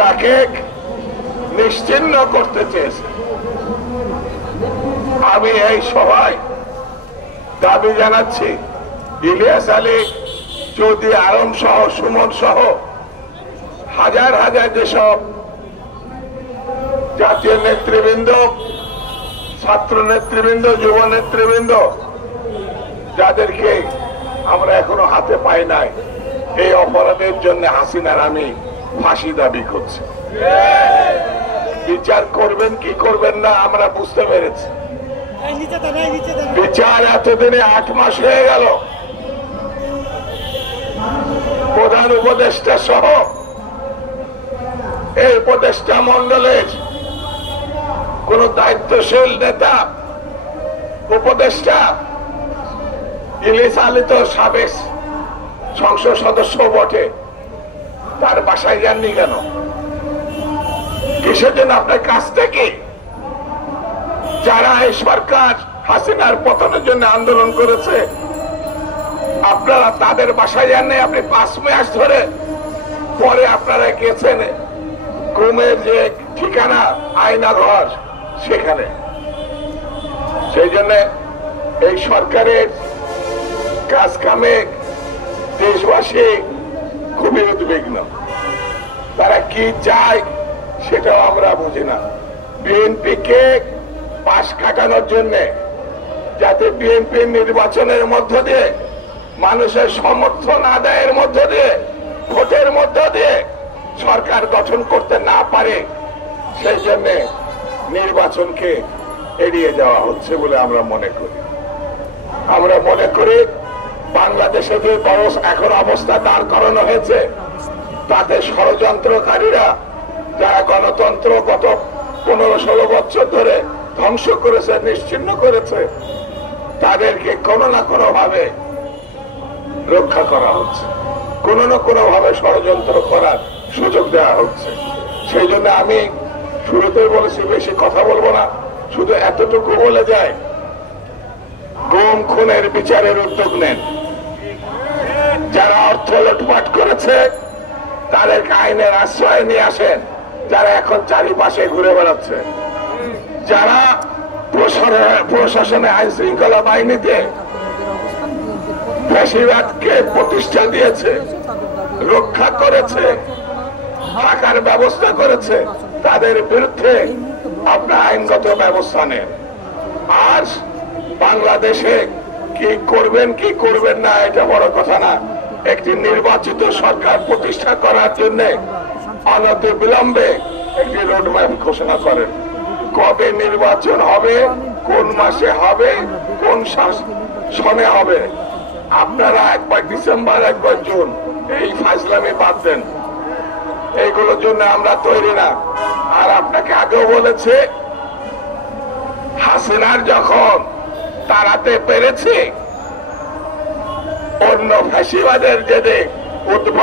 তাকে নিশ্চিহ্ন করতে চেয়েছে। আমি এই সভায় দাবি জানাচ্ছি, ইলিয়াস আলী, চৌধুরী আলম সহ, সুমন সহ হাজার হাজার যেসব জাতীয় নেতৃবৃন্দ, ছাত্র নেতৃবৃন্দ, যুব নেতৃবৃন্দ, যাদেরকে আমরা এখনো হাতে পাই নাই, এই অপরাধের জন্য হাসিনার আমি ফাঁসি দাবি করছি। বিচার করবেন কি করবেন না আমরা বুঝতে পেরেছি। বিচার এতদিনে 8 মাস হয়ে গেল। প্রধান উপদেষ্টা সহ এই উপদেষ্টা মন্ডলের কোন দায়িত্বশীল নেতা, উপদেষ্টা ইলিয়াস আলী তো সাবেক সংসদ সদস্য বটে, তার বাসায় যাননি কেন? কিসের জন্য? আপনার কাছ থেকে যারা এই সরকার হাসিনার পতনের জন্য আন্দোলন করেছে, আপনারা তাদের বাসায় যাননি। আপনি 5 মাস ধরে পরে আপনারা গেছেন ঘুমের যে ঠিকানা আয়না ঘর, সেখানে। সেই জন্য এই সরকারের কাজ কামে দেশবাসী খুবই উদ্বিগ্ন। তারা কি চায় সেটাও আমরা বুঝি না। বিএনপিকে পাশ কাটানোর জন্য, যাতে বিএনপি নির্বাচনের মধ্য দিয়ে, মানুষের সমর্থন আদায়ের মধ্য দিয়ে, ভোটের মধ্য দিয়ে সরকার গঠন করতে না পারে, সেই জন্য নির্বাচনকে এড়িয়ে যাওয়া হচ্ছে বলে আমরা মনে করি। আমরা মনে করি বাংলাদেশে যে এখন অবস্থা দাঁড় করানো হয়েছে, তাতে ষড়যন্ত্রকারীরা যারা গণতন্ত্র গত 15-16 বছর ধরে ধ্বংস করেছে, নিশ্চিহ্ন করেছে, তাদেরকে কোনো না কোনো ভাবে রক্ষা করা হচ্ছে, কোনো না কোনো ভাবে ষড়যন্ত্র করার সুযোগ দেওয়া হচ্ছে। সেই জন্য আমি শুরুতেই বলেছি, বেশি কথা বলবো না, শুধু এতটুকু বলে যায়, গুম খুনের বিচারের উদ্যোগ নেন। যারা অর্থ লুটপাট করেছে তাদেরকে আইনের আশ্রয় নিয়ে আসেন, যারা এখন চারিপাশে ঘুরে বেড়াচ্ছে, যারা প্রশাসনে আইন শৃঙ্খলা বাহিনীতে ফ্যাসিবাদকে প্রতিষ্ঠা দিয়েছে, রক্ষা করেছে, থাকার ব্যবস্থা করেছে, তাদের বিরুদ্ধে আপনার আইনগত ব্যবস্থা নেন। আর বাংলাদেশে কি করবেন কি করবেন না এটা বড় কথা না, একটি নির্বাচিত সরকার প্রতিষ্ঠা করার জন্য অনতিবিলম্বে একটি রোডম্যাপ ঘোষণা করেন। কবে নির্বাচন হবে, কোন মাসে হবে, কোন সনে হবে, আপনারা একবার ডিসেম্বর, একবার জুন, এই ফাজলামি বাদ দেন। এইগুলোর জন্য আমরা তৈরি না। আর আপনাকে আগেও বলেছে, হাসিনার যখন তাড়াতে পেরেছে, অন্য ফ্যাসিবাদের জেদে উদ্ভব